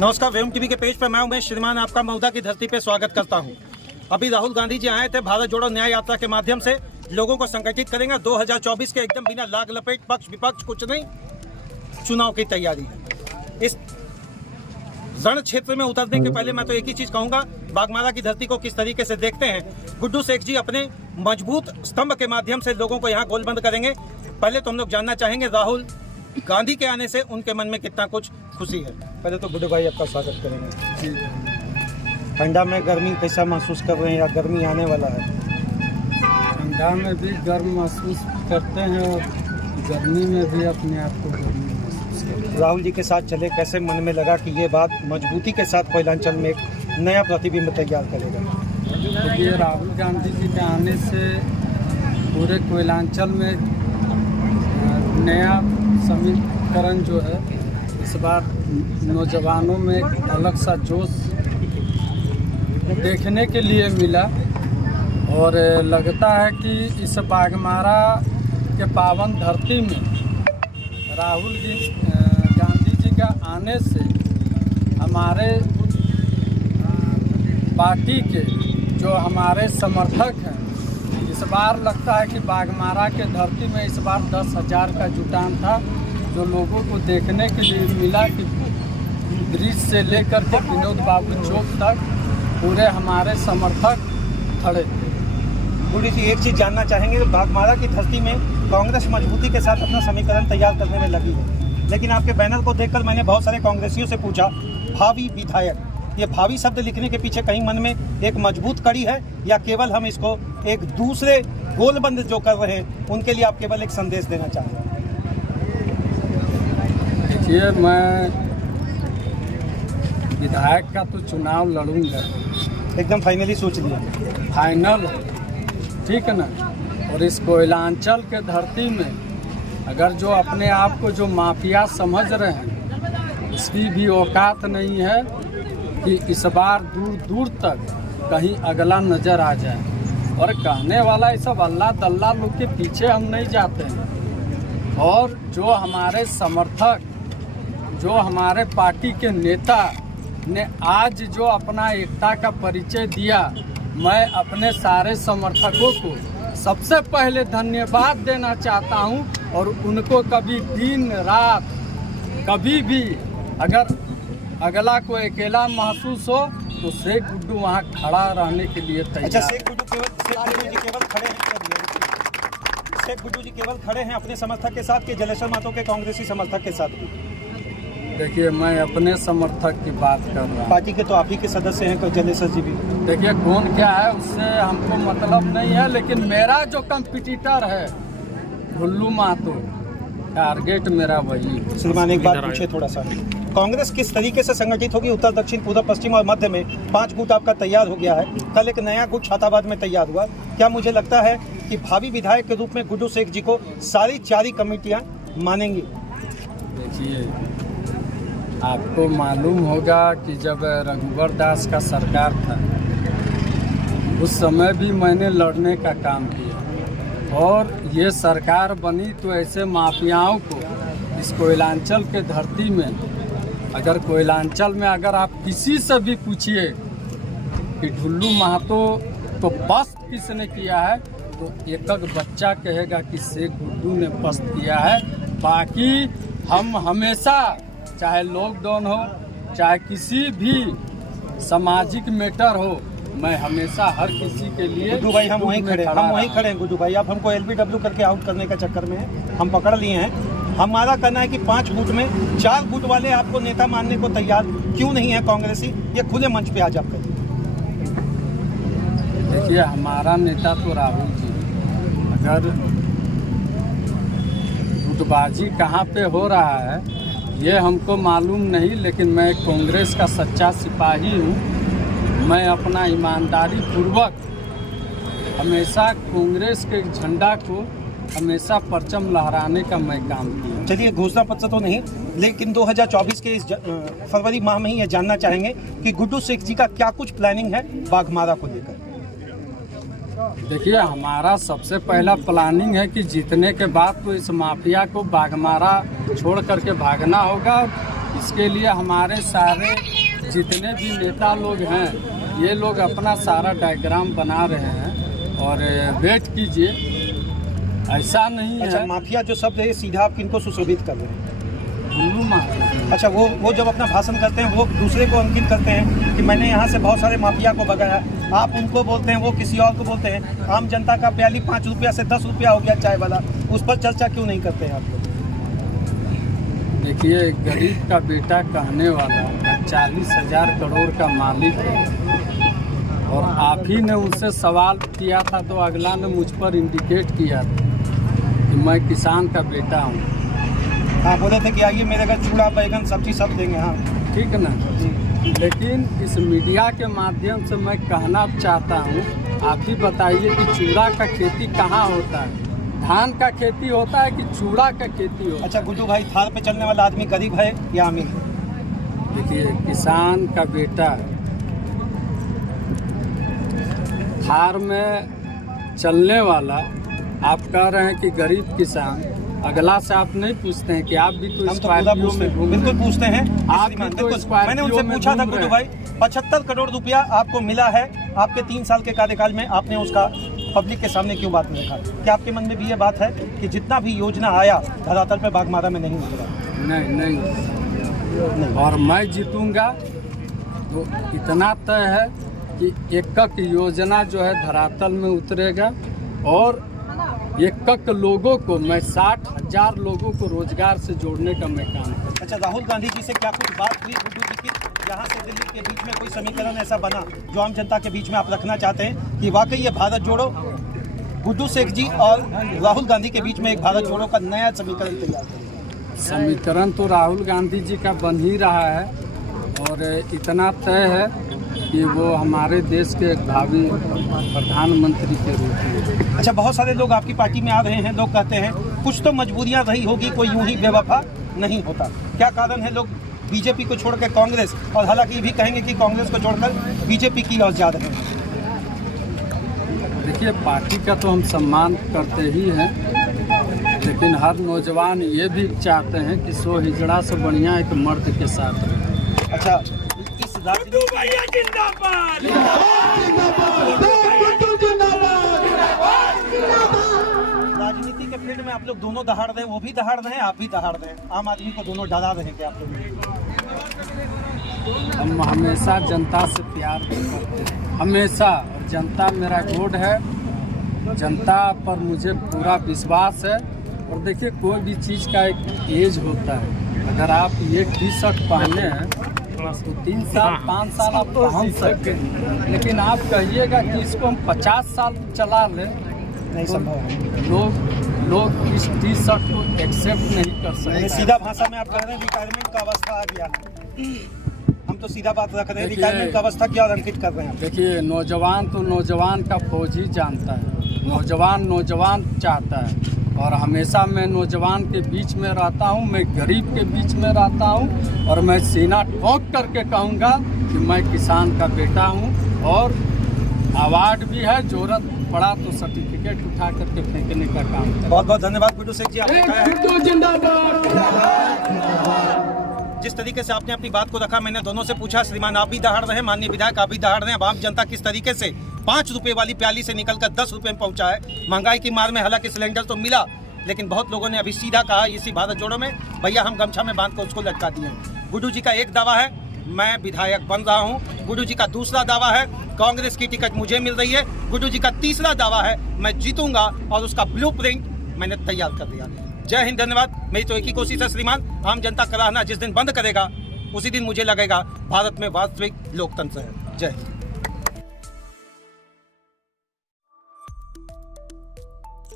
नमस्कार, वेम टीवी के पेज पर मैं उमेश श्रीमान आपका मऊदा की धरती पे स्वागत करता हूं। अभी राहुल गांधी जी आए थे भारत जोड़ो न्याय यात्रा के माध्यम से लोगों को संगठित करेंगे। 2024 के एकदम बिना लाग लपेट पक्ष विपक्ष कुछ नहीं, चुनाव की तैयारी है। इस रण क्षेत्र में उतरने के पहले मैं तो एक ही चीज कहूंगा, बागमारा की धरती को किस तरीके से देखते हैं। गुड्डू शेख जी अपने मजबूत स्तंभ के माध्यम से लोगों को यहाँ गोलबंद करेंगे। पहले तो हम लोग जानना चाहेंगे राहुल गांधी के आने से उनके मन में कितना कुछ खुशी है। पहले तो गुड्डू भाई आपका स्वागत करेंगे। ठंडा में गर्मी कैसा महसूस कर रहे हैं या गर्मी आने वाला है? ठंडा में भी गर्म महसूस करते हैं और गर्मी में भी अपने आप को गर्मी महसूस करते हैं। राहुल जी के साथ चले, कैसे मन में लगा कि ये बात मजबूती के साथ कोयलांचल में एक नया प्रतिबिंब तैयार करेगा? देखिए, राहुल गांधी जी के आने से पूरे कोयलांचल में नया समीकरण जो है, इस बार नौजवानों में एक अलग सा जोश देखने के लिए मिला और लगता है कि इस बागमारा के पावन धरती में राहुल गांधी जी का आने से हमारे पार्टी के जो हमारे समर्थक हैं, इस बार लगता है कि बागमारा के धरती में इस बार 10,000 का जुटान था, जो लोगों को देखने के लिए मिला कि ब्रिज से लेकर के विनोद बाबू चौक तक पूरे हमारे समर्थक खड़े थे। गुड्डू जी, एक चीज़ जानना चाहेंगे, बागमारा की धरती में कांग्रेस मजबूती के साथ अपना समीकरण तैयार करने में लगी है, लेकिन आपके बैनर को देखकर मैंने बहुत सारे कांग्रेसियों से पूछा, भावी विधायक, ये भावी शब्द लिखने के पीछे कहीं मन में एक मजबूत कड़ी है या केवल हम इसको एक दूसरे गोलबंद जो कर रहे हैं उनके लिए आप केवल एक संदेश देना चाहते हैं? देखिए, मैं विधायक का तो चुनाव लड़ूंगा, एकदम फाइनली सोच लिया? फाइनल, ठीक है ना। और इस कोयलांचल के धरती में अगर जो अपने आप को जो माफिया समझ रहे हैं, इसकी भी औकात नहीं है कि इस बार दूर दूर तक कहीं अगला नज़र आ जाए। और कहने वाला ये सब अल्लाह दल्ला लोग के पीछे हम नहीं जाते हैं। और जो हमारे समर्थक, जो हमारे पार्टी के नेता ने आज जो अपना एकता का परिचय दिया, मैं अपने सारे समर्थकों को सबसे पहले धन्यवाद देना चाहता हूं। और उनको कभी दिन रात कभी भी अगर अगला को अकेला महसूस हो तो शेख गुड्डू वहाँ खड़ा रहने के लिए तैयार। अच्छा, शेख गुड्डू जी केवल खड़े हैं अपने समर्थक के साथ कि जलेश्वर महतो के कांग्रेसी समर्थक के साथ? देखिए, मैं अपने समर्थक की बात कर रहा हूँ। पार्टी के तो आप ही के सदस्य हैं, जलेश्वर जी भी। देखिए, कौन क्या है उससे हमको मतलब नहीं है, लेकिन मेरा जो कंपटीटर है ढुल्लू महतो, टारगेट मेरा वही। श्रीमान, एक बात पूछे थोड़ा सा, कांग्रेस किस तरीके से संगठित होगी? उत्तर, दक्षिण, पूर्व, पश्चिम और मध्य में 5 गुट आपका तैयार हो गया है। कल एक नया गुट छाताबाद में तैयार हुआ। क्या मुझे लगता है कि भावी विधायक के रूप में गुड्डू शेख जी को सारी 4 कमेटियां मानेंगी? देखिए, आपको मालूम होगा कि जब रघुवर दास का सरकार था, उस समय भी मैंने लड़ने का काम किया। और ये सरकार बनी तो ऐसे माफियाओं को इस कोयलांचल के धरती में, अगर कोयलांचल में अगर आप किसी से भी पूछिए कि ढुल्लू महतो तो पस्त किसने किया है, तो एक बच्चा कहेगा कि शेख गुड्डू ने पस्त किया है। बाकी हम हमेशा, चाहे लॉकडाउन हो, चाहे किसी भी सामाजिक मैटर हो, मैं हमेशा हर किसी के लिए। गुड्डू भाई, हम वहीं खड़े हैं। गुड्डू भाई, आप हमको LBW करके आउट करने का चक्कर में हम पकड़ लिए हैं। हमारा कहना है कि 5 गुट में 4 गुट वाले आपको नेता मानने को तैयार क्यों नहीं है कांग्रेसी? ये खुले मंच पे आज आप करिए। देखिए, हमारा नेता तो राहुल जी, अगर गुटबाजी कहाँ पे हो रहा है ये हमको मालूम नहीं, लेकिन मैं कांग्रेस का सच्चा सिपाही हूँ। मैं अपना ईमानदारी पूर्वक हमेशा कांग्रेस के झंडा को हमेशा परचम लहराने का मैं काम किया। चलिए, घोषणा पत्र तो नहीं, लेकिन 2024 के इस फरवरी माह में ही ये जानना चाहेंगे कि गुड्डू शेख जी का क्या कुछ प्लानिंग है बागमारा को लेकर? देखिए, हमारा सबसे पहला प्लानिंग है कि जीतने के बाद तो इस माफिया को बागमारा छोड़ करके भागना होगा। इसके लिए हमारे सारे जितने भी नेता लोग हैं ये लोग अपना सारा डायग्राम बना रहे हैं और वेट कीजिए, ऐसा नहीं अच्छा, है। माफिया जो शब्द है सीधा आप किनको सुशोभित कर रहे हैं? गुल्लू माफिया। अच्छा, वो जब अपना भाषण करते हैं वो दूसरे को अंकित करते हैं कि मैंने यहाँ से बहुत सारे माफिया को भगाया, आप उनको बोलते हैं, वो किसी और को बोलते हैं। आम जनता का प्याली 5 रुपया से 10 रुपया हो गया चाय वाला, उस पर चर्चा क्यों नहीं करते हैं आप लोग? देखिए, गरीब का बेटा कहने वाला 40,000 करोड़ का मालिक है और आप ही ने उनसे सवाल किया था तो अगला ने मुझ पर इंडिकेट किया था कि मैं किसान का बेटा हूँ। हाँ, बोले थे कि आइए मेरे घर चूड़ा बैगन सब्जी सब देंगे। हाँ, ठीक है ना। लेकिन इस मीडिया के माध्यम से मैं कहना चाहता हूँ, आप ही बताइए कि चूड़ा का खेती कहाँ होता है? धान का खेती होता है कि चूड़ा का खेती होता है? अच्छा गुड्डू भाई, थार पे चलने वाला आदमी गरीब है या अमीर? देखिए, किसान का बेटा थार में चलने वाला, आप कह रहे हैं कि गरीब किसान, अगला से आप नहीं पूछते हैं कि आप भी तो स्कॉर्पियो में घूम? बिल्कुल पूछते हैं। आप भी तो मैंने उनसे पूछा था गुड्डू भाई, 75 करोड़ रुपया आपको मिला है आपके 3 साल के कार्यकाल में, आपने उसका पब्लिक के सामने क्यों बात नहीं रखा? क्या आपके मन में भी ये बात है कि जितना भी योजना आया धरातल पे बागमारा में नहीं उतरा? नहीं। और मैं जीतूंगा तो इतना तय है कि एक योजना जो है धरातल में उतरेगा और एक लोगों को, मैं 60,000 लोगों को रोजगार से जोड़ने का मैं काम करूँ। अच्छा, राहुल गांधी जी से क्या कुछ बात हुई गुड्डू जी की? यहाँ से दिल्ली के बीच में कोई समीकरण ऐसा बना जो आम जनता के बीच में आप रखना चाहते हैं कि वाकई ये भारत जोड़ो, गुड्डू शेख जी और राहुल गांधी के बीच में एक भारत जोड़ो का नया समीकरण तैयार करें? समीकरण तो राहुल गांधी जी का बन ही रहा है और इतना तय है कि वो हमारे देश के भावी प्रधानमंत्री के रूप में। अच्छा, बहुत सारे लोग आपकी पार्टी में आ रहे हैं, लोग कहते हैं कुछ तो मजबूरियां रही होगी, कोई यूं ही बेवफा नहीं होता। क्या कारण है लोग बीजेपी को छोड़कर कांग्रेस, और हालांकि ये भी कहेंगे कि कांग्रेस को छोड़कर बीजेपी की ओर जा रहे हैं? देखिए, पार्टी का तो हम सम्मान करते ही हैं, लेकिन हर नौजवान ये भी चाहते हैं कि सो हिजड़ा से बढ़िया एक मर्द के साथ रहे। अच्छा, इस राजनीति के फील्ड में आप लोग दोनों दहाड़ रहे हैं, वो भी दहाड़ रहे हैं, आप भी दहाड़ रहे हैं, आम आदमी को दोनों डरा रहे हैं क्या आप लोग? हम हमेशा जनता से प्यार करते हैं, हमेशा। और जनता मेरा गोड है, जनता पर मुझे पूरा विश्वास है। और देखिए, कोई भी चीज़ का एक एज होता है। अगर आप ये टी-शर्ट पहने हैं तो 3 साल 5 साल आप पहन सकते हैं, लेकिन आप कहिएगा कि इसको हम 50 साल चला लें, नहीं संभव है। लोग इस टी-शर्ट को एक्सेप्ट नहीं कर सकते। सीधा भाषा में आप कह रहे हैं रिटायरमेंट का अवस्था आ गया। हम तो सीधा बात रख रहे हैं, रिटायरमेंट का अवस्था क्या अंकित कर रहे हैं? देखिए, नौजवान तो नौजवान का फौज ही जानता है, नौजवान चाहता है। और हमेशा मैं नौजवान के बीच में रहता हूँ, मैं गरीब के बीच में रहता हूँ और मैं सीना ठोक करके कहूँगा कि मैं किसान का बेटा हूँ। और अवार्ड भी है, जरूरत पड़ा तो सर्टिफिकेट उठा करके फेंकने का काम है। बहुत बहुत धन्यवाद गुड्डू शेख जी, आपने जिस तरीके से आपने अपनी बात को रखा। मैंने दोनों से पूछा, श्रीमान आप भी दहाड़ रहे हैं, माननीय विधायक आप भी दहाड़ रहे हैं, अब आम जनता किस तरीके से 5 रुपए वाली प्याली से निकलकर 10 रुपए में पहुंचा है। महंगाई की मार में हालांकि सिलेंडर तो मिला, लेकिन बहुत लोगों ने अभी सीधा कहा इसी भारत जोड़ो में, भैया हम गमछा में बांध कर उसको लटका दिए। गुड्डू जी का एक दावा है, मैं विधायक बन रहा हूं। गुड्डू जी का दूसरा दावा है, कांग्रेस की टिकट मुझे मिल रही है। गुड्डू जी का तीसरा दावा है, मैं जीतूंगा और उसका ब्लूप्रिंट मैंने तैयार कर दिया। जय हिंद, धन्यवाद। मेरी तो एक ही कोशिश है श्रीमान, आम जनता का रहना जिस दिन बंद करेगा उसी दिन मुझे लगेगा भारत में वास्तविक लोकतंत्र है। जय हिंद।